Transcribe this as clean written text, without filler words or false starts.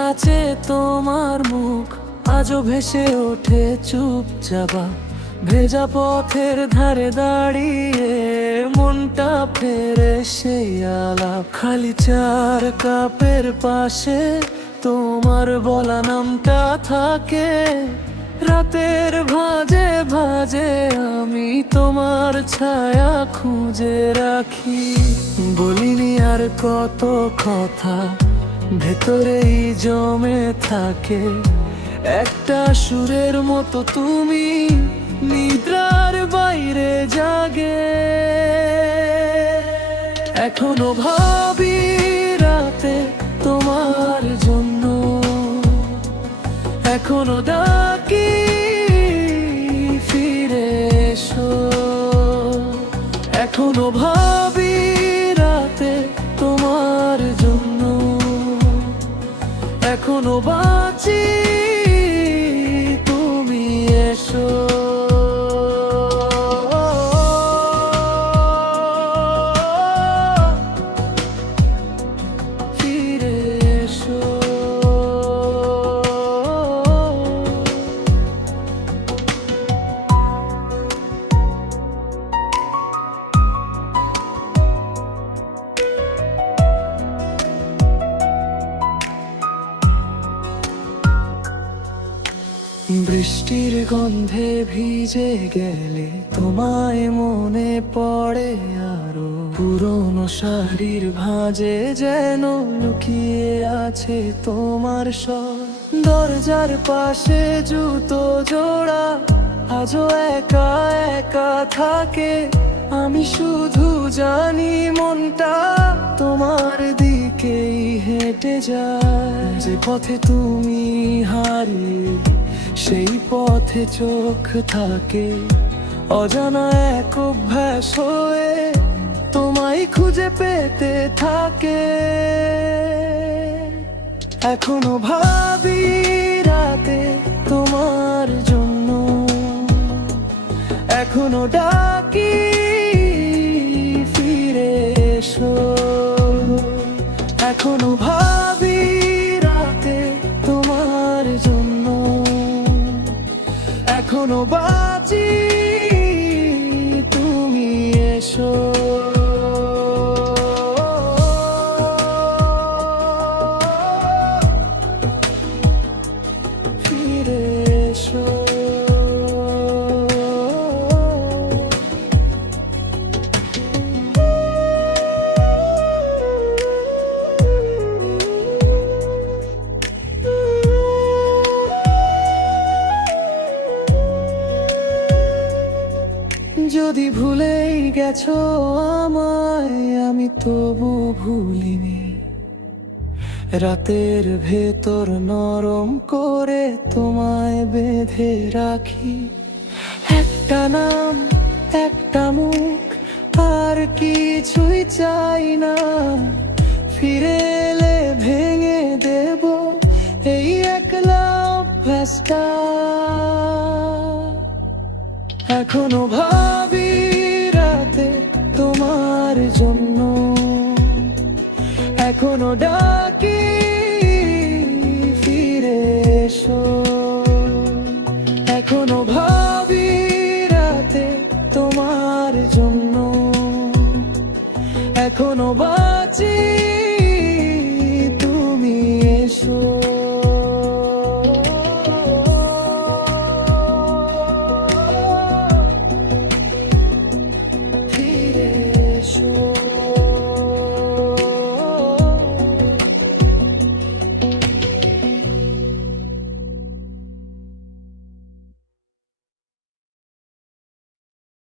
কাছে তোমার মুখ আজও ভেসে ওঠে চুপচাপ। ভেজা পথের ধারে দাঁড়িয়ে মনটা ফেরে সেই আলাপ। খালি চার কাপের পাশে তোমার বলা নামটা থাকে। রাতের ভাঁজে ভাঁজে আমি তোমার ছায়া খুঁজে রাখি। বলিনি আর কত কথা ভেতরেই জমে থাকে। একটা সুরের মতো তুমি নিদ্রার বাইরে জাগে। এখনো ভাবি রাতে তোমার জন্য, এখনো ডাকি ফিরে এসো। এখনো ভাবি রাতে তোমার জন্য, এখনো বাঁচি তুমি এসো। ফিরে এসো। বৃষ্টির গন্ধে ভিজে গেলে তোমায় মনে পড়ে আরো। পুরনো শাড়ির ভাঁজে যেন লুকিয়ে আছে তোমার স্বর। দরজার পাশে জুতো জোড়া আজও একা একা থাকে। আমি শুধু জানি মনটা তোমার দিকেই হেঁটে যায়। যে পথে তুমি হারিয়ে সেই পথে চোখ থাকে। অজানা এক অভ্যাস হয়ে তোমায় খুঁজে পেতে থাকে। এখনো ভাবি রাতে তোমার জন্য, এখনো ডাকি ফিরে এসো। এখনো ভাবি রাতে তোমার জন্য, এখনো বাঁচি তুমি এসো। ফিরে এসো। যদি ভুলেই গেছো আমায়, আমি তবু ভুলিনি। রাতের ভেতর নরম করে তোমায় বেঁধে রাখি। একটা নাম, একটা মুখ, আর কিছুই চাই না। ফিরে এলে ভেঙে দেব এই একলা অভ্যাসটা। এখনো ভাবি রাতে তোমার জন্য, এখনো ডাকি ফিরে এসো। এখনো ভাবি রাতে তোমার জন্য, এখনো